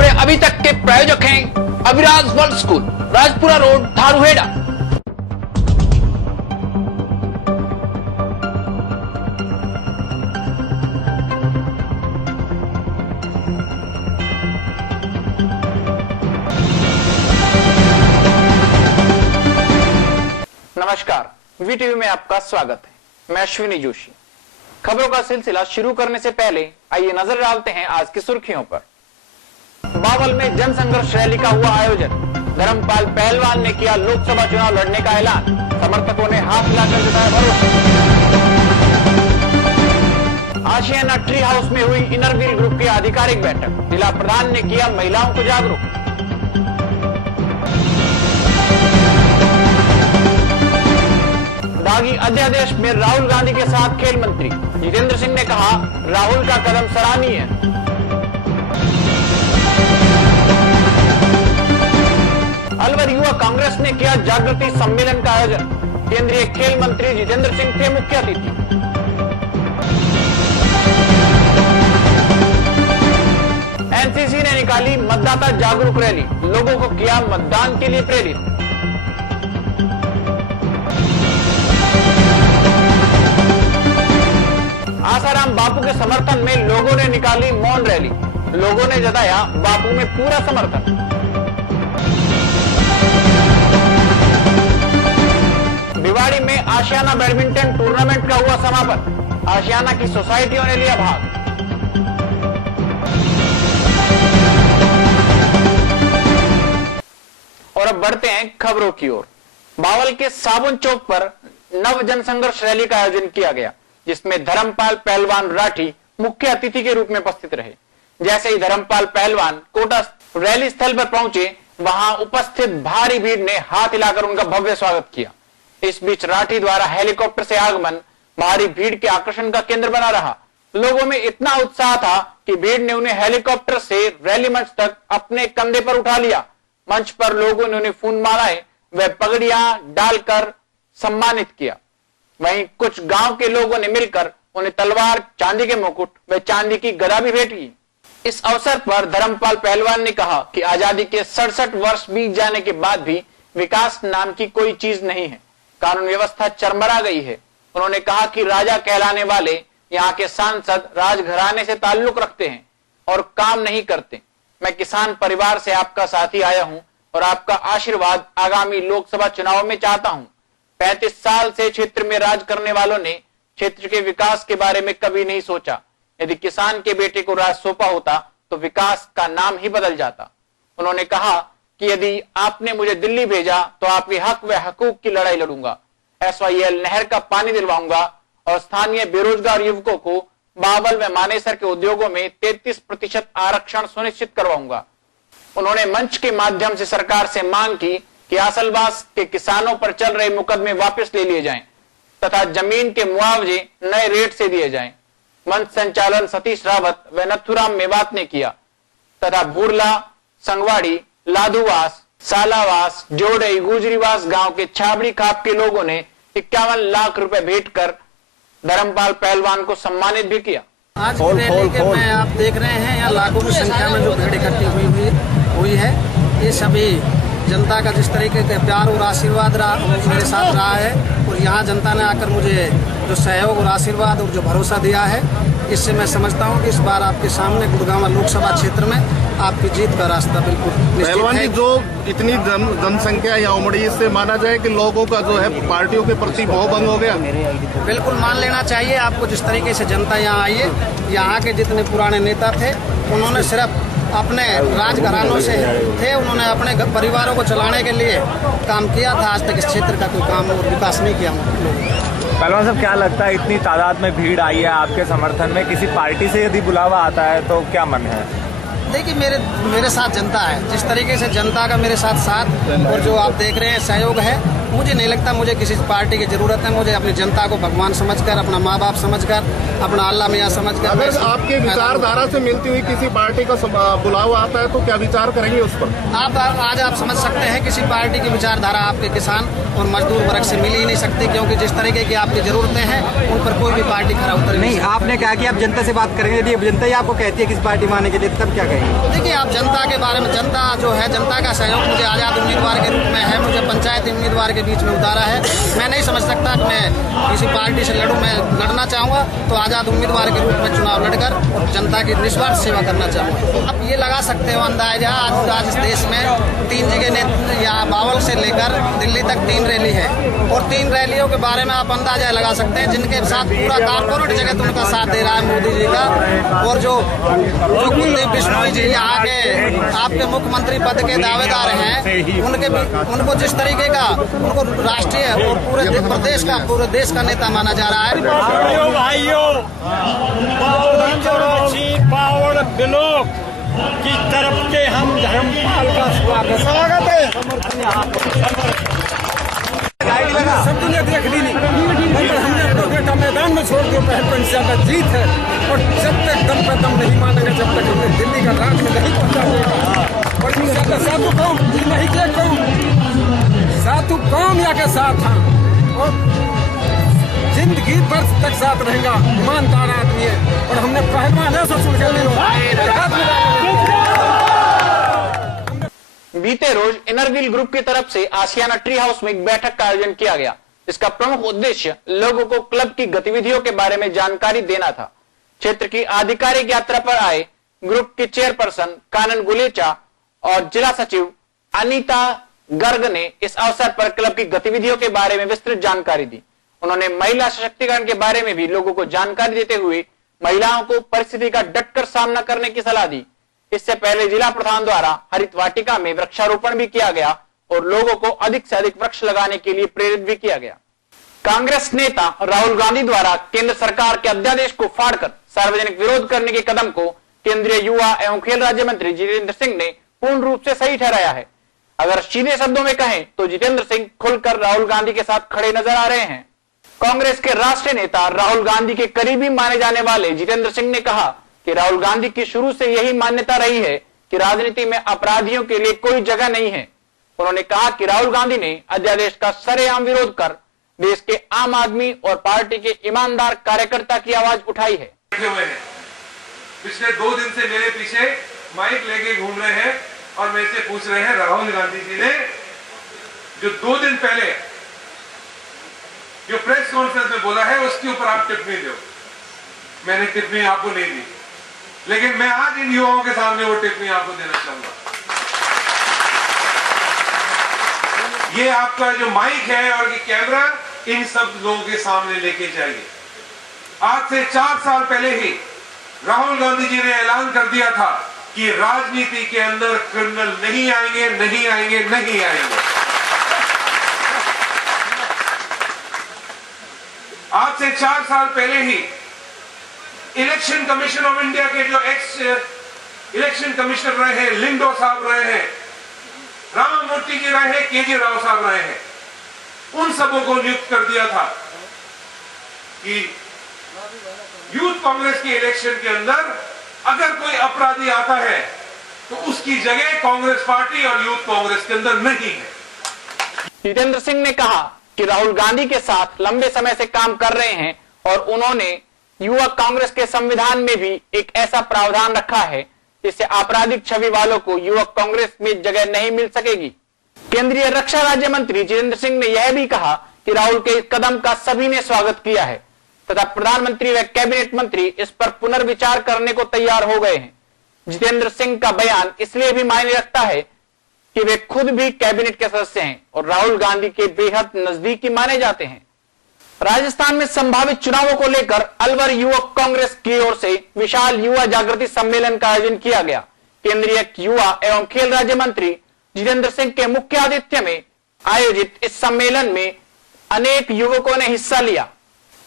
खबरें अभी तक के प्रायोजक हैं Aviraj world school, Rajpura road, Dharuhera. नमस्कार, वीटीवी में आपका स्वागत है। मैं अश्विनी जोशी। खबरों का सिलसिला शुरू करने से पहले आइए नजर डालते हैं आज की सुर्खियों पर। बावल में जनसंघर्ष रैली का हुआ आयोजन। धर्मपाल पहलवान ने किया लोकसभा चुनाव लड़ने का ऐलान। समर्थकों ने हाथ हिलाकर जताया भरोसा। आशियाना ट्री हाउस में हुई इनरव्हील ग्रुप की आधिकारिक बैठक। जिला प्रधान ने किया महिलाओं को जागरूक। दागी अध्यादेश में राहुल गांधी के साथ खेल मंत्री जितेंद्र सिंह ने कहा, राहुल का कदम सराहनीय है। अलवर युवा कांग्रेस ने किया जागृति सम्मेलन का आयोजन। केंद्रीय खेल मंत्री जितेंद्र सिंह थे मुख्य अतिथि। एनसीसी ने निकाली मतदाता जागरूक रैली, लोगों को किया मतदान के लिए प्रेरित। आसाराम बापू के समर्थन में लोगों ने निकाली मौन रैली। लोगों ने जताया बापू में पूरा समर्थन। भिवाड़ी में आशियाना बैडमिंटन टूर्नामेंट का हुआ समापन। आशियाना की सोसाइटियों ने लिया भाग। और अब बढ़ते हैं खबरों की ओर। बावल के साबुन चौक पर नव जनसंघर्ष रैली का आयोजन किया गया, जिसमें धर्मपाल पहलवान राठी मुख्य अतिथि के रूप में उपस्थित रहे। जैसे ही धर्मपाल पहलवान कोटा रैली स्थल पर पहुंचे, वहां उपस्थित भारी भीड़ ने हाथ हिलाकर उनका भव्य स्वागत किया। इस बीच राठी द्वारा हेलीकॉप्टर से आगमन भारी भीड़ के आकर्षण का केंद्र बना रहा। लोगों में इतना उत्साह था कि भीड़ ने उन्हें हेलीकॉप्टर से रैली मंच तक अपने कंधे पर उठा लिया। मंच पर लोगों ने उन्हें फूल मालाएं व पगड़ियां डालकर सम्मानित किया। वहीं कुछ गांव के लोगों ने मिलकर उन्हें तलवार, चांदी के मुकुट व चांदी की गदा भी भेंट की। इस अवसर पर धर्मपाल पहलवान ने कहा कि आजादी के 67 वर्ष बीत जाने के बाद भी विकास नाम की कोई चीज नहीं है। कानून व्यवस्था चरमरा गई है। उन्होंने कहा कि राजा कहलाने वाले यहाँ के सांसद राजघराने से ताल्लुक रखते हैं और काम नहीं करते। मैं किसान परिवार से आपका साथी आया हूँ और आपका आशीर्वाद आगामी लोकसभा चुनाव में चाहता हूँ। 35 साल से क्षेत्र में राज करने वालों ने क्षेत्र के विकास के बारे में कभी नहीं सोचा। यदि किसान के बेटे को राज सौंपा होता तो विकास का नाम ही बदल जाता। उन्होंने कहा कि यदि आपने मुझे दिल्ली भेजा तो आपके हक व हकूक की लड़ाई लड़ूंगा। SYL नहर का पानी दिलवाऊंगा और स्थानीय बेरोजगार युवकों को बावल व मानेसर के उद्योगों में 33% आरक्षण सुनिश्चित करवाऊंगा। उन्होंने मंच के माध्यम से सरकार से मांग की कि आसलवास के किसानों पर चल रहे मुकदमे वापस ले लिए जाएं तथा जमीन के मुआवजे नए रेट से दिए जाएं। मंच संचालन सतीश रावत व नथुराम मेवात ने किया तथा बुरला, संगवाड़ी, लाधुवास, सालावास, जोड़ई, गुजरीवास गांव के छाबड़ी खाप के लोगों ने 51 लाख रुपए भेंट कर धर्मपाल पहलवान को सम्मानित भी किया। आज रैली के में आप देख रहे हैं यहाँ लाखों की संख्या में जो भीड़ इकट्ठी हुई है। ये सभी जनता का जिस तरीके का प्यार और आशीर्वाद मेरे साथ रहा है और यहाँ जनता ने आकर मुझे जो सहयोग और आशीर्वाद और जो भरोसा दिया है, इससे मैं समझता हूँ कि इस बार आपके सामने गुड़गांव लोकसभा क्षेत्र में आपकी जीत का रास्ता बिल्कुल पहलवान जी, जो इतनी जनसंख्या यहाँ उमड़ी, इससे माना जाए कि लोगों का जो है पार्टियों के प्रति मोहभंग हो गया। बिल्कुल मान लेना चाहिए आपको। जिस तरीके से जनता यहाँ आई है, यहाँ के जितने पुराने नेता थे उन्होंने सिर्फ अपने राजघरानों से थे, उन्होंने अपने परिवारों को चलाने के लिए काम किया था। आज तक इस क्षेत्र का कोई काम और विकास नहीं किया पहलवान साहब, क्या लगता है इतनी तादाद में भीड़ आई है आपके समर्थन में? किसी पार्टी से यदि बुलावा आता है तो क्या मन है? देखिए, मेरे साथ जनता है। जिस तरीके से जनता का मेरे साथ और जो आप देख रहे हैं सहयोग है, मुझे नहीं लगता मुझे किसी पार्टी की जरूरत है। मुझे अपनी जनता को भगवान समझकर, अपना माँ बाप समझकर, अपना अल्लाह मियाँ समझकर। अगर आपके विचारधारा से मिलती हुई किसी पार्टी का बुलावा आता है तो क्या विचार करेंगे उस पर? आज आप समझ सकते हैं किसी पार्टी की विचारधारा आपके किसान और मजदूर वर्ग से मिल ही नहीं सकती, क्योंकि जिस तरीके की आपकी जरूरतें हैं उन पर कोई भी पार्टी खरा उतर नहीं। आपने कहा कि आप जनता से बात करेंगे, यदि जनता ही आपको कहती है किस पार्टी में आने के लिए, तब क्या कहेंगे? देखिए, आप जनता के बारे में जनता जो है, जनता का सहयोग मुझे आज़ाद उम्मीदवार के रूप में है, मुझे पंचायत उम्मीदवार के बीच में उतारा है। मैं नहीं समझ सकता कि मैं किसी पार्टी से लड़ूं। मैं लड़ना चाहूँगा तो आज़ाद उम्मीदवार के रूप में चुनाव लड़कर और जनता की निस्वार्थ सेवा करना चाहूँगा। आप ये लगा सकते हो अंदाजा, आज इस देश में 3 जगह यहाँ बावल से लेकर दिल्ली तक 3 रैली है और 3 रैलियों के बारे में आप अंदाजा लगा सकते हैं, जिनके साथ पूरा कारपोरेट जगत उनका साथ दे रहा है मोदी जी का। और जो कुलदीप बिश्नोई जी यहाँ के आपके मुख्यमंत्री पद के दावेदार हैं, उनको जिस तरीके का उनको राष्ट्रीय और पूरे देश का नेता माना जा रहा है। पावर ब्लॉक की तरफ से हम धर्मपाल का स्वागत है। सब दुनिया देख ली नहीं, हमने अपना बेटा मैदान में छोड़ दिया। पहल ज्यादा जीत है और जब तक दम पे दम नहीं मानेंगे, जब तक हमने दिल्ली का राज में नहीं पहुंचा देगा। और ज्यादा साधु कौम नहीं के कौम, साधु कौम या के साथ था और जिंदगी भर तक साथ रहेगा। ईमानदार आदमी है और हमने पहलवान है ससुर बीते रोज इनरव्हील ग्रुप की तरफ से आशियाना ट्री हाउस में एक बैठक का आयोजन किया गया, जिसका प्रमुख उद्देश्य लोगों को क्लब की गतिविधियों के बारे में जानकारी देना था। क्षेत्र की आधिकारिक यात्रा पर आए ग्रुप की चेयरपर्सन कानन गुलेचा और जिला सचिव अनीता गर्ग ने इस अवसर पर क्लब की गतिविधियों के बारे में विस्तृत जानकारी दी। उन्होंने महिला सशक्तिकरण के बारे में भी लोगों को जानकारी देते हुए महिलाओं को परिस्थिति का डटकर सामना करने की सलाह दी। इससे पहले जिला प्रधान द्वारा हरित वाटिका में वृक्षारोपण भी किया गया और लोगों को अधिक से अधिक वृक्ष लगाने के लिए प्रेरित भी किया गया। कांग्रेस नेता राहुल गांधी द्वारा केंद्र सरकार के अध्यादेश को फाड़कर सार्वजनिक विरोध करने के कदम को केंद्रीय युवा एवं खेल राज्य मंत्री जितेंद्र सिंह ने पूर्ण रूप से सही ठहराया है। अगर सीधे शब्दों में कहें तो जितेंद्र सिंह खुलकर राहुल गांधी के साथ खड़े नजर आ रहे हैं। कांग्रेस के राष्ट्रीय नेता राहुल गांधी के करीबी माने जाने वाले जितेंद्र सिंह ने कहा कि राहुल गांधी की शुरू से यही मान्यता रही है कि राजनीति में अपराधियों के लिए कोई जगह नहीं है। उन्होंने कहा कि राहुल गांधी ने अध्यादेश का सरेआम विरोध कर देश के आम आदमी और पार्टी के ईमानदार कार्यकर्ता की आवाज उठाई है। पिछले 2 दिन से मेरे पीछे माइक लेके घूम रहे हैं और मेरे से पूछ रहे हैं राहुल गांधी जी ने जो 2 दिन पहले जो प्रेस कॉन्फ्रेंस में बोला है उसके ऊपर आप टिप्पणी दो। मैंने टिप्पणी आपको नहीं दी, लेकिन मैं आज इन युवाओं के सामने वो टिप्पणी आपको देना चाहूंगा। ये आपका जो माइक है और ये कैमरा इन सब लोगों के सामने लेके जाइए। आज से 4 साल पहले ही राहुल गांधी जी ने ऐलान कर दिया था कि राजनीति के अंदर क्रिमिनल नहीं आएंगे, नहीं आएंगे, नहीं आएंगे। आज से 4 साल पहले ही इलेक्शन कमीशन ऑफ इंडिया के जो एक्स इलेक्शन कमिश्नर रहे हैं, लिंगडो साहब रहे हैं, रामामूर्ति जी रहे हैं, केजे राव साहब रहे हैं, उन सबों को नियुक्त कर दिया था कि यूथ कांग्रेस के इलेक्शन के अंदर अगर कोई अपराधी आता है तो उसकी जगह कांग्रेस पार्टी और यूथ कांग्रेस के अंदर नहीं है। जितेंद्र सिंह ने कहा कि राहुल गांधी के साथ लंबे समय से काम कर रहे हैं और उन्होंने युवा कांग्रेस के संविधान में भी एक ऐसा प्रावधान रखा है जिससे आपराधिक छवि वालों को युवा कांग्रेस में जगह नहीं मिल सकेगी। केंद्रीय रक्षा राज्य मंत्री जितेंद्र सिंह ने यह भी कहा कि राहुल के इस कदम का सभी ने स्वागत किया है तथा प्रधानमंत्री व कैबिनेट मंत्री इस पर पुनर्विचार करने को तैयार हो गए हैं। जितेंद्र सिंह का बयान इसलिए भी मायने रखता है कि वे खुद भी कैबिनेट के सदस्य हैं और राहुल गांधी के बेहद नजदीकी माने जाते हैं। राजस्थान में संभावित चुनावों को लेकर अलवर युवक कांग्रेस की ओर से विशाल युवा जागृति सम्मेलन का आयोजन किया गया। केंद्रीय युवा एवं खेल राज्य मंत्री जितेंद्र सिंह के मुख्य आतिथ्य में आयोजित इस सम्मेलन में अनेक युवकों ने हिस्सा लिया।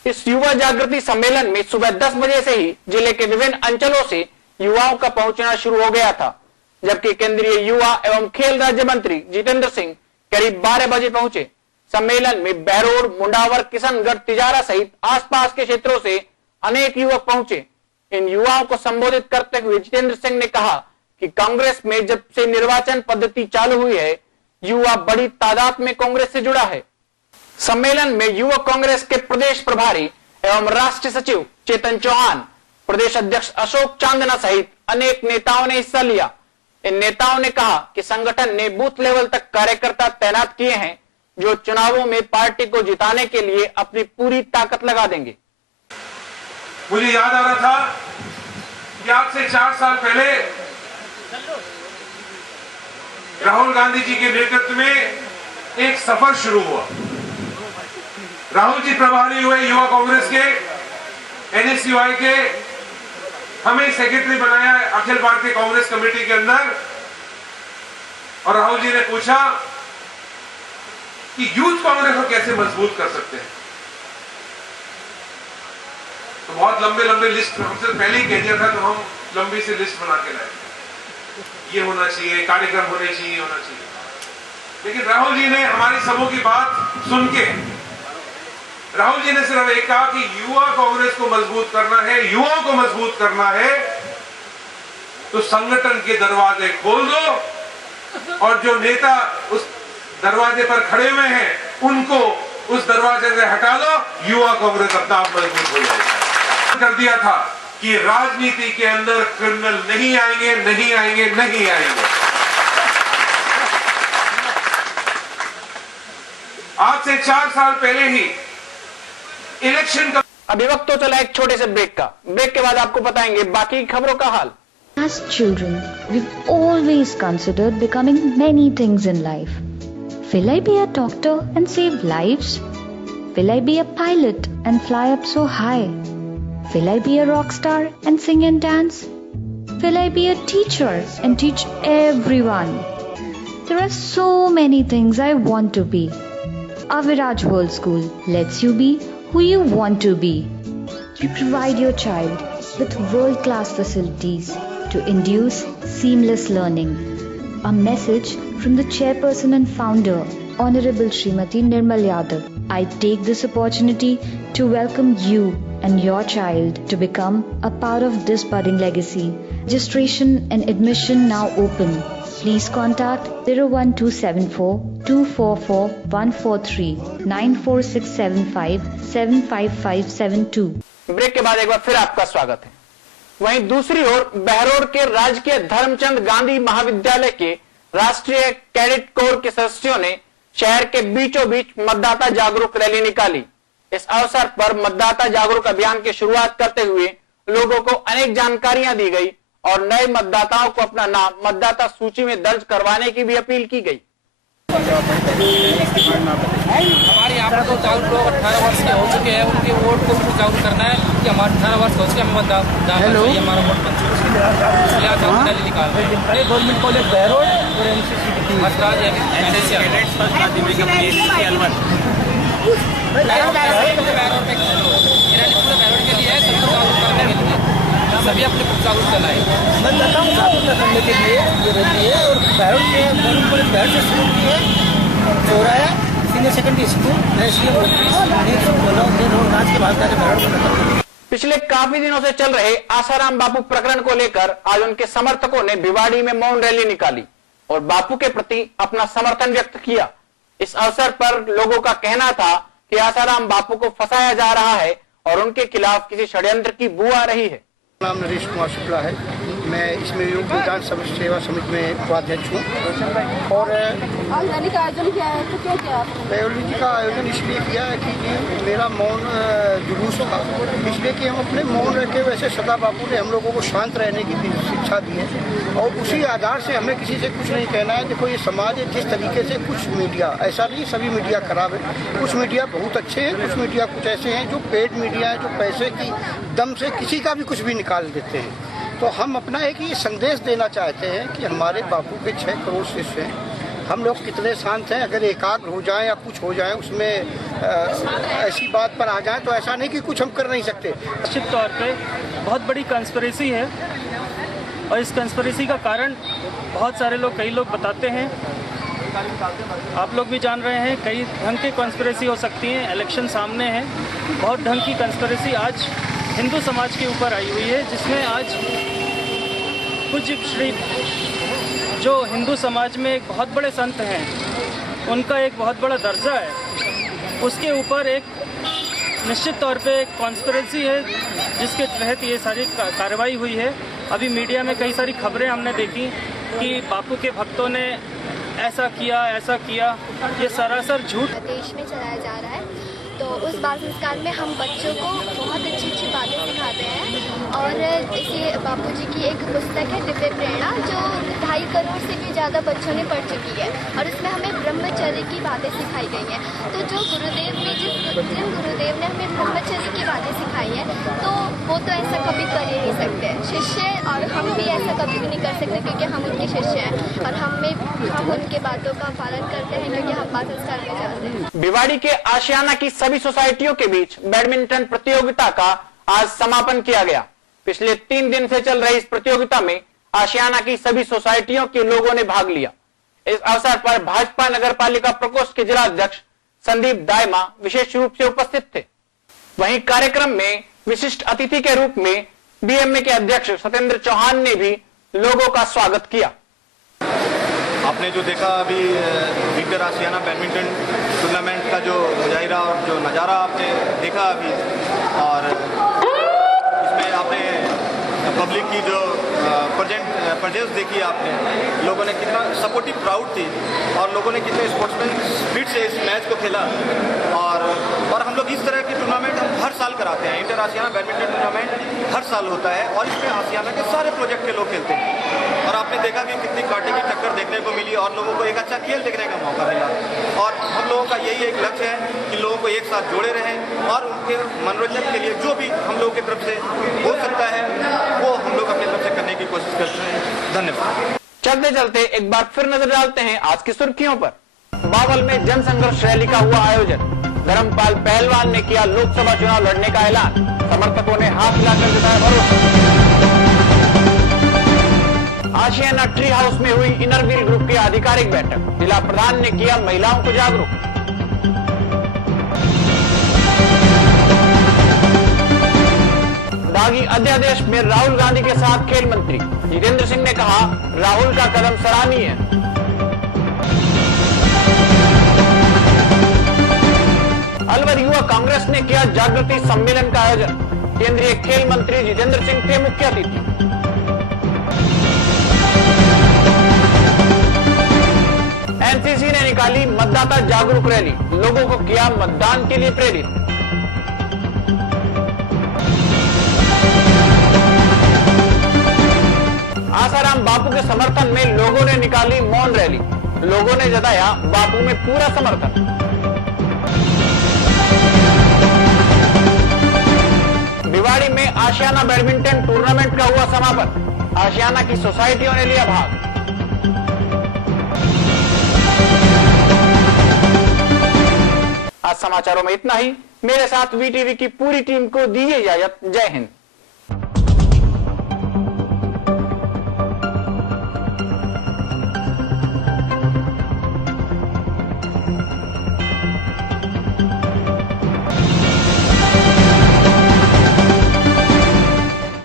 इस युवा जागृति सम्मेलन में सुबह 10 बजे से ही जिले के विभिन्न अंचलों से युवाओं का पहुंचना शुरू हो गया था, जबकि केंद्रीय युवा एवं खेल राज्य मंत्री जितेंद्र सिंह करीब 12 बजे पहुंचे। सम्मेलन में बहरोड, मुंडावर, किशनगढ़, तिजारा सहित आसपास के क्षेत्रों से अनेक युवक पहुंचे। इन युवाओं को संबोधित करते हुए जितेंद्र सिंह ने कहा कि कांग्रेस में जब से निर्वाचन पद्धति चालू हुई है, युवा बड़ी तादाद में कांग्रेस से जुड़ा है। सम्मेलन में युवक कांग्रेस के प्रदेश प्रभारी एवं राष्ट्रीय सचिव चेतन चौहान, प्रदेश अध्यक्ष अशोक चांदना सहित अनेक नेताओं ने हिस्सा लिया। इन नेताओं ने कहा कि संगठन ने बूथ लेवल तक कार्यकर्ता तैनात किए हैं जो चुनावों में पार्टी को जिताने के लिए अपनी पूरी ताकत लगा देंगे। मुझे याद आ रहा था कि आज से 4 साल पहले राहुल गांधी जी के नेतृत्व में एक सफर शुरू हुआ। राहुल जी प्रभारी हुए युवा कांग्रेस के, NSUI के, हमें सेक्रेटरी बनाया अखिल भारतीय कांग्रेस कमेटी के अंदर। और राहुल जी ने पूछा कि यूथ कांग्रेस को कैसे मजबूत कर सकते हैं। तो बहुत लंबे लंबे लिस्ट हमसे पहले ही कह दिया था, तो हम लंबी सी लिस्ट बना के लाए, ये होना चाहिए, कार्यक्रम होने चाहिए, होना चाहिए। लेकिन राहुल जी ने हमारी सबों की बात सुन के राहुल जी ने सिर्फ एक कहा कि युवा कांग्रेस को मजबूत करना है, युवाओं को मजबूत करना है, तो संगठन के दरवाजे खोल दो और जो नेता उस दरवाजे पर खड़े हुए हैं उनको उस दरवाजे से हटा दो, युवा कांग्रेस अपना आप मजबूत हो जाएगी। कर दिया था कि राजनीति के अंदर क्रिमिनल नहीं आएंगे, नहीं आएंगे, नहीं आएंगे। आज से 4 साल पहले ही इलेक्शन का अभी वक्त तो चला एक छोटे से ब्रेक का। ब्रेक के बाद आपको बताएंगे बाकी खबरों का हाल। As children, we've always considered becoming many things in life. Will I be a doctor and save lives? Will I be a pilot and fly up so high? Will I be a rock star and sing and dance? Will I be a teacher and teach everyone? There are so many things I want to be. Aviraj World School lets you be who you want to be. We provide your child with world-class facilities to induce seamless learning. A message from the chairperson and founder, Honorable Srimati Nirmal Yadav. I take this opportunity to welcome you and your child to become a part of this budding legacy. Registration and admission now open. Please contact 01274 244 143 94675 75572। Break के बाद एक बार फिर आपका स्वागत है। वहीं दूसरी ओर बहरौर के राजकीय धर्मचंद गांधी महाविद्यालय के राष्ट्रीय कैडेट कोर के सदस्यों ने शहर के बीचों बीच मतदाता जागरूक रैली निकाली। इस अवसर पर मतदाता जागरूक अभियान की शुरुआत करते हुए लोगों को अनेक जानकारियां दी गई और नए मतदाताओं को अपना नाम मतदाता सूची में दर्ज करवाने की भी अपील की गई। हमारे यहाँ पर जागरूक लोग 18 वर्ष के हो चुके हैं, उनके वोट को जागरूक करना है कि हमारे 18 वर्ष हो चुके हमें मतदान चाहिए, हमारा वोट रैली निकाल रहे हैं। गवर्नमेंट कॉलेज बहरौर और NCC के लिए सभी अपने जागरूक कराए मतदाताओं को जागरूक करने के लिए ये रैली है। और बहरौर के गवर्नमेंट कॉलेज बहरौर से शुरू की है, चौराया सीनियर सेकेंडरी स्कूल पिछले काफी दिनों से चल रहे आसाराम बापू प्रकरण को लेकर आज उनके समर्थकों ने भिवाड़ी में मौन रैली निकाली और बापू के प्रति अपना समर्थन व्यक्त किया। इस अवसर पर लोगों का कहना था कि आसाराम बापू को फंसाया जा रहा है और उनके खिलाफ किसी षड्यंत्र की बू आ रही है। नाम नरेश कुमार शुक्ला है, मैं इसमें योग विधान सेवा समिति में उपाध्यक्ष हूँ। और रैली का आयोजन किया है, तो क्या किया आपने? रैली का आयोजन इसलिए किया है कि मेरा मौन जुलूस होगा, इसलिए कि हम अपने मौन रखे। वैसे सदा बापू ने हम लोगों को शांत रहने की शिक्षा दी है और उसी आधार से हमें किसी से कुछ नहीं कहना है। देखो ये समाज है, जिस तरीके से कुछ मीडिया, ऐसा नहीं सभी मीडिया खराब है, कुछ मीडिया बहुत अच्छे हैं, कुछ मीडिया कुछ ऐसे हैं जो पेड मीडिया है, जो पैसे की दम से किसी का भी कुछ भी निकाल देते हैं। तो हम अपना एक ये संदेश देना चाहते हैं कि हमारे बापू के 6 करोड़ शिष्य हैं, हम लोग कितने शांत हैं। अगर एकाग्र हो जाएं या कुछ हो जाए उसमें ऐसी बात पर आ जाए तो ऐसा नहीं कि कुछ हम कर नहीं सकते। निश्चित तौर पे बहुत बड़ी कंस्पिरेसी है और इस कंस्पिरेसी का कारण बहुत सारे लोग, कई लोग बताते हैं, आप लोग भी जान रहे हैं, कई ढंग की कंस्पिरेसी हो सकती हैं। इलेक्शन सामने है, बहुत ढंग की कंस्पिरेसी आज हिंदू समाज के ऊपर आई हुई है, जिसमें आज पूज्य श्री जो हिंदू समाज में एक बहुत बड़े संत हैं, उनका एक बहुत बड़ा दर्जा है, उसके ऊपर एक निश्चित तौर पे एक कॉन्स्पिरेसी है जिसके तहत ये सारी कार्रवाई हुई है। अभी मीडिया में कई सारी खबरें हमने देखी कि बापू के भक्तों ने ऐसा किया, ये सरासर झूठ देश में चलाया जा रहा है। तो उस बाल संस्कार में हम बच्चों को बहुत अच्छी अच्छी बातें सिखाते हैं और इसे बापूजी की एक पुस्तक है दिव्य प्रेरणा, जो 2.5 करोड़ से भी ज़्यादा बच्चों ने पढ़ चुकी है और इसमें हमें ब्रह्मचर्य की बातें सिखाई गई हैं। तो जो गुरुदेव ने जिन गुरुदेव ने हमें ब्रह्मचर्य की बातें सिखाई हैं, तो वो तो ऐसा कभी कर ही नहीं सकते शिष्य, और हम भी ऐसा कभी भी नहीं कर सकते क्योंकि हम उनके शिष्य हैं और हम उनके बातों का पालन करते हैं क्योंकि हम बाल संस्कार में जाते हैं। भिवाड़ी के आशियाना की सभी सोसाइटियों के बीच बैडमिंटन प्रतियोगिता का आज समापन किया गया। पिछले 3 दिन से चल रही इस प्रतियोगिता में आशियाना की सभी सोसाइटियों के लोगों ने भाग लिया। इस अवसर पर भाजपा नगर पालिका प्रकोष्ठ के जिला अध्यक्ष संदीप दायमा विशेष रूप से उपस्थित थे। वहीं कार्यक्रम में विशिष्ट अतिथि के रूप में बीएमए के अध्यक्ष सत्येंद्र चौहान ने भी लोगों का स्वागत किया। आपने जो देखा अभी इंटर आशियाना बैडमिंटन टूर्नामेंट का जो मुजाहिरा और जो नज़ारा आपने देखा अभी, और इसमें आपने पब्लिक की जो प्रेजेंस देखी आपने, लोगों ने कितना सपोर्टिव क्राउड थी और लोगों ने कितने स्पोर्ट्समैन स्पिरिट से इस मैच को खेला। और हम लोग इस तरह की टूर्नामेंट हम हर साल कराते हैं। इंटर आशियाना बैडमिंटन टूर्नामेंट हर साल होता है और इसमें आशियाना के सारे प्रोजेक्ट के लोग खेलते हैं और आपने देखा कि कितनी कांटे की टक्कर देखने को मिली और लोगों को एक अच्छा खेल देखने का मौका मिला। और हम लोगों का यही एक लक्ष्य है कि लोगों को एक साथ जोड़े रहें और उनके मनोरंजन के लिए जो भी हम लोगों की तरफ से हो सकता है वो हम लोग अपनी तरफ से करने की कोशिश करते हैं। धन्यवाद। चलते चलते एक बार फिर नजर डालते हैं आज की सुर्खियों पर। बावल में जनसंघर्ष रैली का हुआ आयोजन। धर्मपाल पहलवान ने किया लोकसभा चुनाव लड़ने का ऐलान। समर्थकों ने हाथ मिलाकर जताया भरोसा। आशियाना ट्री हाउस में हुई इनरव्हील ग्रुप की आधिकारिक बैठक। जिला प्रधान ने किया महिलाओं को जागरूक। दागी अध्यादेश में राहुल गांधी के साथ खेल मंत्री जितेंद्र सिंह ने कहा, राहुल का कदम सराहनीय है। अलवर युवा कांग्रेस ने किया जागृति सम्मेलन का आयोजन। केंद्रीय खेल मंत्री जितेंद्र सिंह थे मुख्य अतिथि। एनसीसी ने निकाली मतदाता जागरूक रैली। लोगों को किया मतदान के लिए प्रेरित। आसाराम बापू के समर्थन में लोगों ने निकाली मौन रैली। लोगों ने जताया बापू में पूरा समर्थन। भिवाड़ी में आशियाना बैडमिंटन टूर्नामेंट का हुआ समापन। आशियाना की सोसाइटियों ने लिया भाग। आज समाचारों में इतना ही। मेरे साथ वीटीवी की पूरी टीम को दीजिए इजाजत। जय हिंद।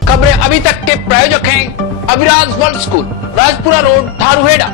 खबरें अभी तक के प्रायोजक हैं Abhiraj world school, Rajpura road, Dharuhera.